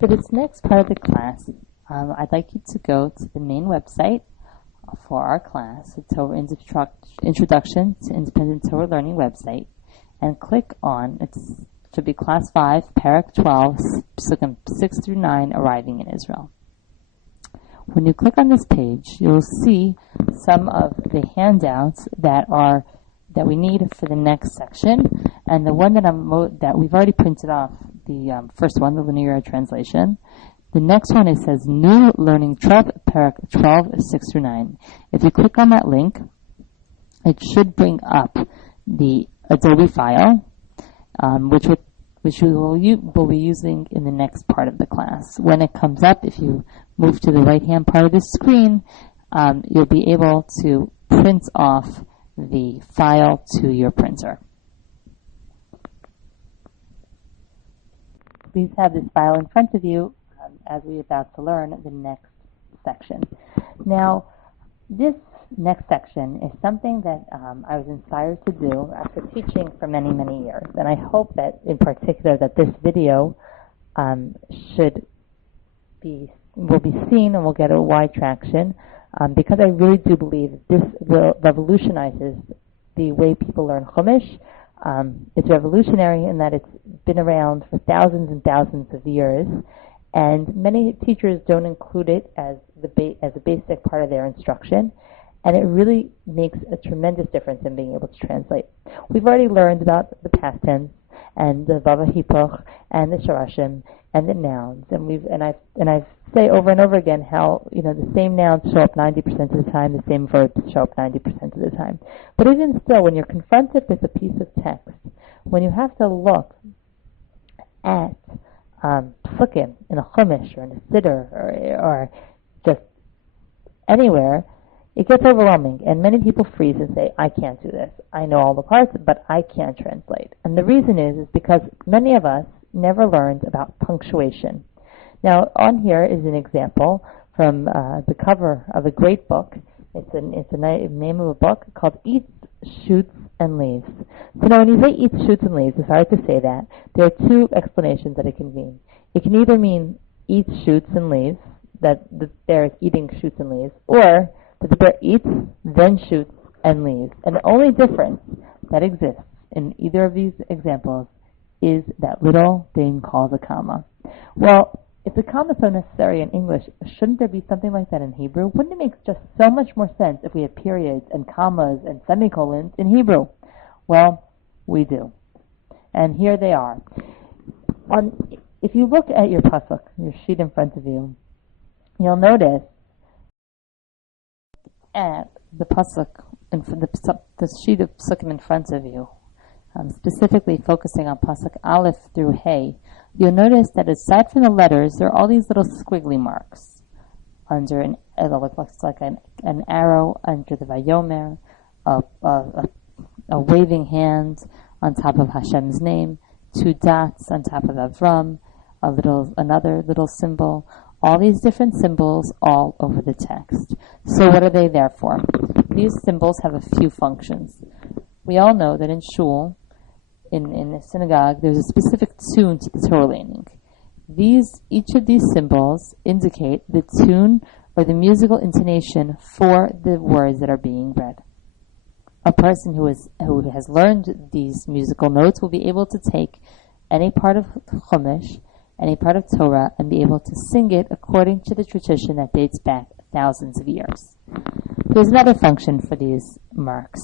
For this next part of the class, I'd like you to go to the main website for our class, the Torah Introduction to Independent Torah Learning website, and click on, it should be Class 5, Parak 12, Pesukim 6 through 9, Arriving in Israel. When you click on this page, you'll see some of the handouts that we need for the next section, and the one that we've already printed off, the first one, the linear translation. The next one, it says New Learning Trop, Parak 12, 6 through 9. If you click on that link, it should bring up the Adobe file, which we will be using in the next part of the class. When it comes up, if you move to the right-hand part of the screen, you'll be able to print off the file to your printer. Please have this file in front of you as we're about to learn the next section. Now, this next section is something that I was inspired to do after teaching for many, many years. And I hope that, in particular, that this video will be seen and will get a wide traction because I really do believe this will revolutionizes the way people learn Chumash. It's revolutionary in that it's been around for thousands and thousands of years, and many teachers don't include it as a basic part of their instruction, and it really makes a tremendous difference in being able to translate. We've already learned about the past tense and the vav hipoch and the sharashim and the nouns, and I say over and over again how the same nouns show up 90% of the time, the same verbs show up 90% of the time. But even still, when you're confronted with a piece of text, when you have to look at pesukim in a chumash or in a siddur or just anywhere, it gets overwhelming, and many people freeze and say, I can't do this. I know all the parts, but I can't translate. And the reason is because many of us never learned about punctuation. Now, on here is an example from the cover of a great book. It's the name of a book called Eats, Shoots, and Leaves. So now when you say eats, shoots, and leaves, it's hard to say that. There are two explanations that it can mean. It can either mean eats, shoots, and leaves, that the bear is eating shoots and leaves, or that the bear eats, then shoots, and leaves. And the only difference that exists in either of these examples is that little thing called a comma. Well, if the comma is so necessary in English, shouldn't there be something like that in Hebrew? Wouldn't it make just so much more sense if we had periods and commas and semicolons in Hebrew? Well, we do. And here they are. If you look at your pasuk, your sheet in front of you, you'll notice at the pasuk, the sheet of pesukim in front of you, specifically focusing on pasuk Aleph through Hey, you'll notice that aside from the letters, there are all these little squiggly marks under it looks like an arrow under the Vayomer, a waving hand on top of Hashem's name, two dots on top of Avram, another little symbol, all these different symbols all over the text. So what are they there for? These symbols have a few functions. We all know that in shul, in a synagogue, there's a specific tune to the Torah learning. Each of these symbols indicate the tune or the musical intonation for the words that are being read. A person who has learned these musical notes will be able to take any part of Chumash, any part of Torah, and be able to sing it according to the tradition that dates back thousands of years. There's another function for these marks.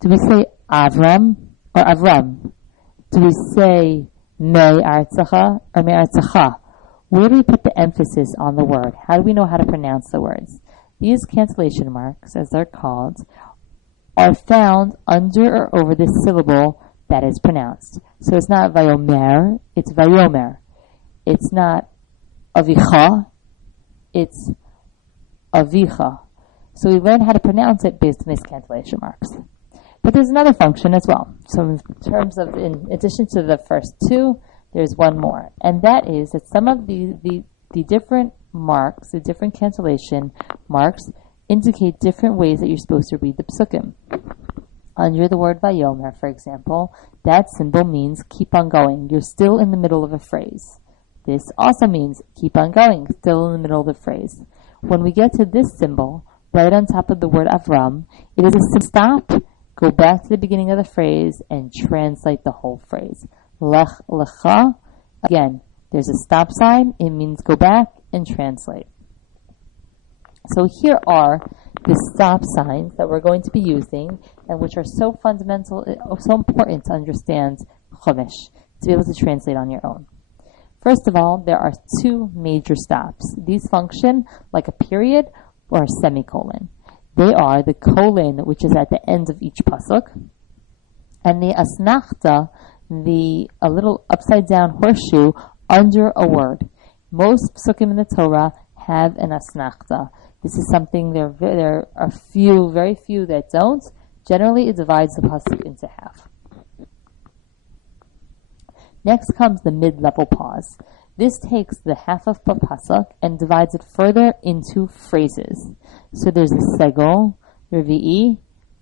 Do we say Avram or Avram? Do we say Me Artzacha or Me Artzacha? Where do we put the emphasis on the word? How do we know how to pronounce the words? These cantillation marks, as they're called, are found under or over the syllable that is pronounced. So it's not Vayomer, it's Vayomer. It's not Avicha, it's Avicha. So we learn how to pronounce it based on these cantillation marks. But there's another function as well. So in addition to the first two, there's one more. And that is that some of the different marks, the different cantillation marks, indicate different ways that you're supposed to read the pesukim. Under the word Vayomer, for example, that symbol means keep on going. You're still in the middle of a phrase. This also means keep on going, still in the middle of the phrase. When we get to this symbol, right on top of the word Avram, it is a stop, go back to the beginning of the phrase, and translate the whole phrase. Lech lecha, again, there's a stop sign, it means go back and translate. So here are the stop signs that we're going to be using and which are so fundamental, so important to understand chumash, to be able to translate on your own. First of all, there are two major stops. These function like a period or a semicolon. They are the colon, which is at the end of each pasuk, and the asnachta, a little upside down horseshoe under a word. Most pesukim in the Torah have an asnachta. This is something there are very few that don't. Generally, it divides the pasuk into half. Next comes the mid-level pause. This takes the half of the pasuk and divides it further into phrases. So there's the segol, revi'i,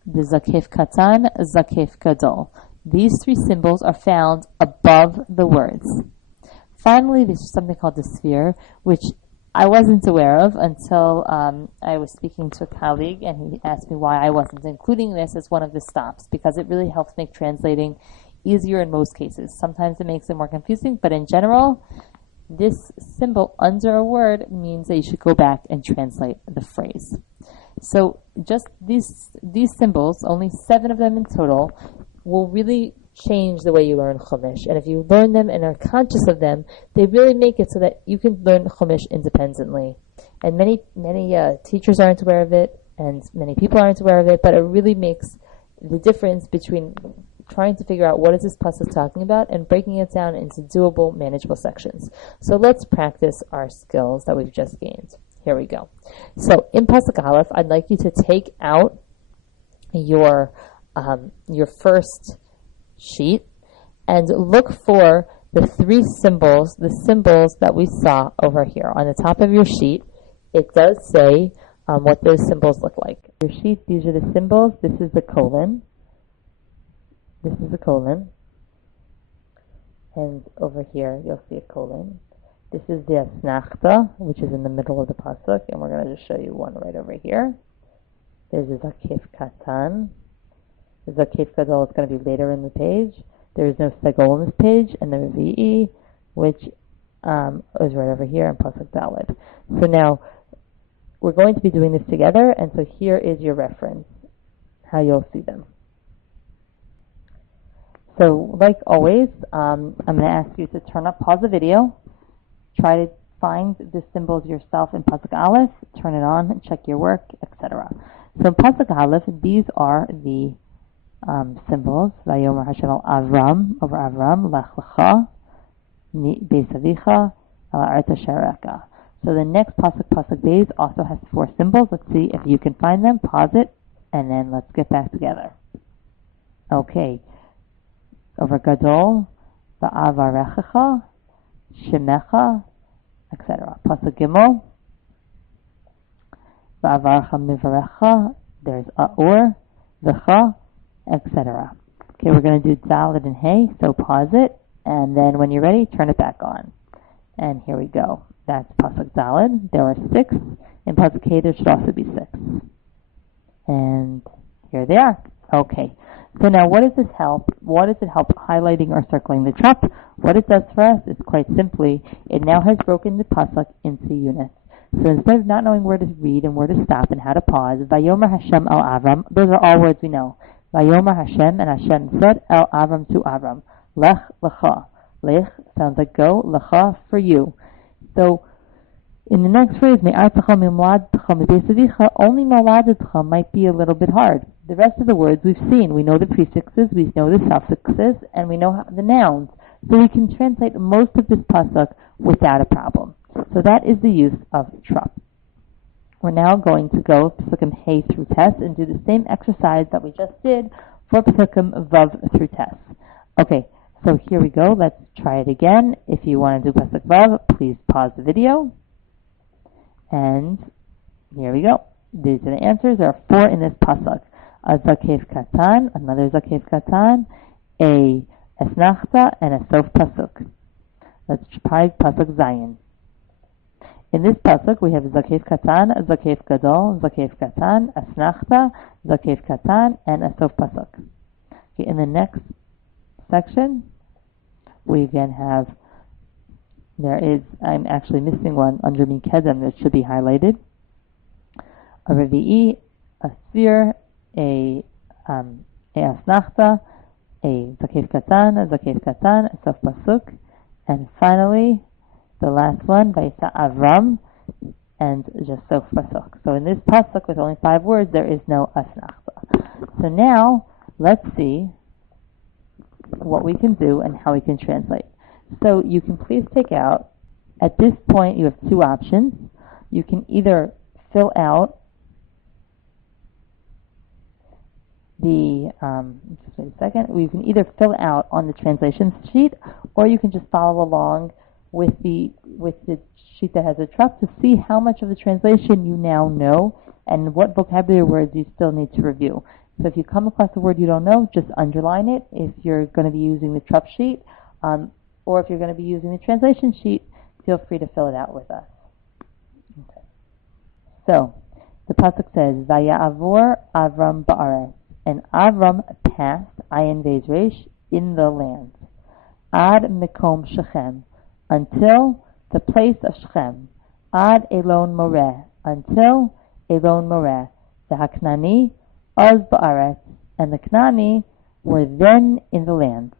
the zakef katan, zakef gadol. These three symbols are found above the words. Finally, there's something called the sphere, which I wasn't aware of until I was speaking to a colleague, and he asked me why I wasn't including this as one of the stops, because it really helps make translating easier in most cases. Sometimes it makes it more confusing, but in general, this symbol under a word means that you should go back and translate the phrase. So just these symbols, only 7 of them in total, will really change the way you learn chumash. And if you learn them and are conscious of them, they really make it so that you can learn chumash independently. And many teachers aren't aware of it, and many people aren't aware of it, but it really makes the difference between trying to figure out what is this pasuk talking about and breaking it down into doable, manageable sections. So let's practice our skills that we've just gained. Here we go. So in pasuk aleph, I'd like you to take out your first sheet and look for the 3 symbols, the symbols that we saw over here. On the top of your sheet, it does say what those symbols look like. Your sheet, these are the symbols. This is the colon. This is a colon. And over here, you'll see a colon. This is the asnachta, which is in the middle of the pasuk, and we're going to just show you one right over here. There's a zakef katan. The zakef gadol is going to be later in the page. There is no segol on this page, and the revi'i, which is right over here in pasuk daled. So now, we're going to be doing this together, and so here is your reference, how you'll see them. So, like always, I'm going to ask you to pause the video, try to find the symbols yourself in pasuk aleph, turn it on, check your work, etc. So in pasuk aleph, these are the symbols. Vayomer Hashem al Avram, over Avram, lech lecha, beis avicha, al ha'aretz asher areka. So the next pasuk beis, also has 4 symbols. Let's see if you can find them. Pause it, and then let's get back together. Okay. Over gadol, va'avarechecha, shemecha, etc. Pasuk gimel, va'avarcha mivarecha, there's ur, v'cha, etc. Okay, we're going to do daled and hey, so pause it, and then when you're ready, turn it back on. And here we go. That's pasuk daled. There are 6. In pasuk hey, there should also be 6. And here they are. Okay. So now, what does this help? What does it help highlighting or circling the trop? What it does for us is quite simply, it now has broken the pasuk into units. So instead of not knowing where to read and where to stop and how to pause, Vayomer Hashem el Avram, those are all words we know. Vayomer Hashem, and Hashem said el Avram to Avram. Lech lecha. Lech sounds like go, lecha for you. So in the next phrase, only moladetcha might be a little bit hard. The rest of the words we've seen. We know the prefixes, we know the suffixes, and we know the nouns. So we can translate most of this pasuk without a problem. So that is the use of trop. We're now going to go pesukim hey through tes and do the same exercise that we just did for pesukim vav through tes. Okay, so here we go. Let's try it again. If you want to do pasuk vav, please pause the video. And here we go. These are the answers. There are 4 in this pasuk. A zakef katan, another zakef katan, a esnachta, and a sof pasuk. Let's try pasuk Zayin. In this pasuk, we have zakef katan, zakef gadol, zakef katan, asnachta, zakef katan, and a sof pasuk. Okay, in the next section, we again have, I'm actually missing one under mikedem that should be highlighted. A revi'i, a sphere, a asnachta, a zakef katan, a sof pasuk, and finally, the last one, Vayisa Avram, and just sof pasuk. So in this pasuk with only 5 words, there is no asnachta. So now, let's see what we can do and how we can translate. So you can please take out, at this point you have 2 options. You can either fill out just wait a second, you can either fill out on the translation sheet, or you can just follow along with the sheet that has a trop to see how much of the translation you now know and what vocabulary words you still need to review. So if you come across a word you don't know, just underline it if you're going to be using the trop sheet, or if you're going to be using the translation sheet, feel free to fill it out with us. Okay. So the pasuk says, Vaya'avor Avram ba'aretz, and Avram passed, ayin vez resh, in the land, ad mekom Shechem, until the place of Shechem, ad Elon Moreh, until Elon Moreh, the Haknani, az ba'aretz, and the Knani were then in the land.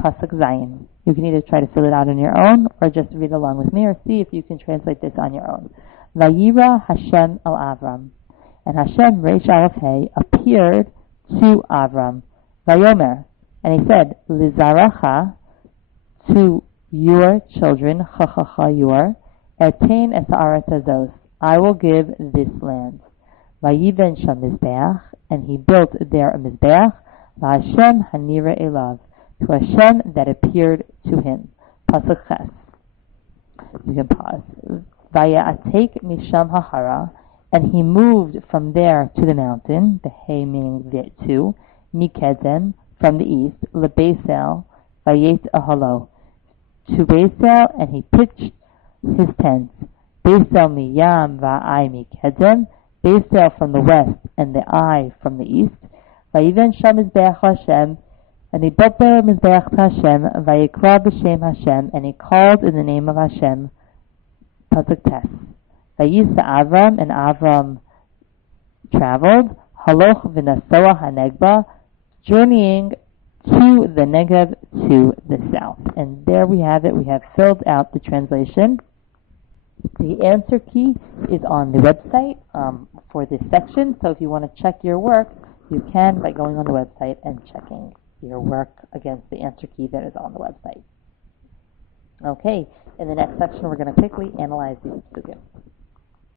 Pasuk Zayin. You can either try to fill it out on your own, or just read along with me, or see if you can translate this on your own. Vayira Hashem al Avram, and Hashem, Reish Aleph Hey, appeared to Avram, Vayomer, and he said, Lizaracha, to your children, chachacha your, etain es haaretz hazos, I will give this land. Vayiven sham mizbeach, and he built there a mizbeach, laHashem hanira elav, to Hashem that appeared to him. Pasuk Ches. You can pause. Vaya'atek misham hahara, and he moved from there to the mountain, the Hey meaning the 2, mikedem, from the east, leBeisel, vayet ahalo, to Beisel, and he pitched his tents. Beisel miyam va'ai mikedem, Beisel from the west, and the eye from the east. Vayiven sham mizbeach Hashem, and he built there a mizbeach to Hashem, vayikra b'shem Hashem, and he called in the name of Hashem. Pasuk Tes. Vayisa Avram, and Avram traveled, haloch v'nasoah hanegba, journeying to the Negev, to the south. And there we have it. We have filled out the translation. The answer key is on the website for this section. So if you want to check your work, you can by going on the website and checking your work against the answer key that is on the website. Okay, in the next section, we're going to quickly analyze these pesukim.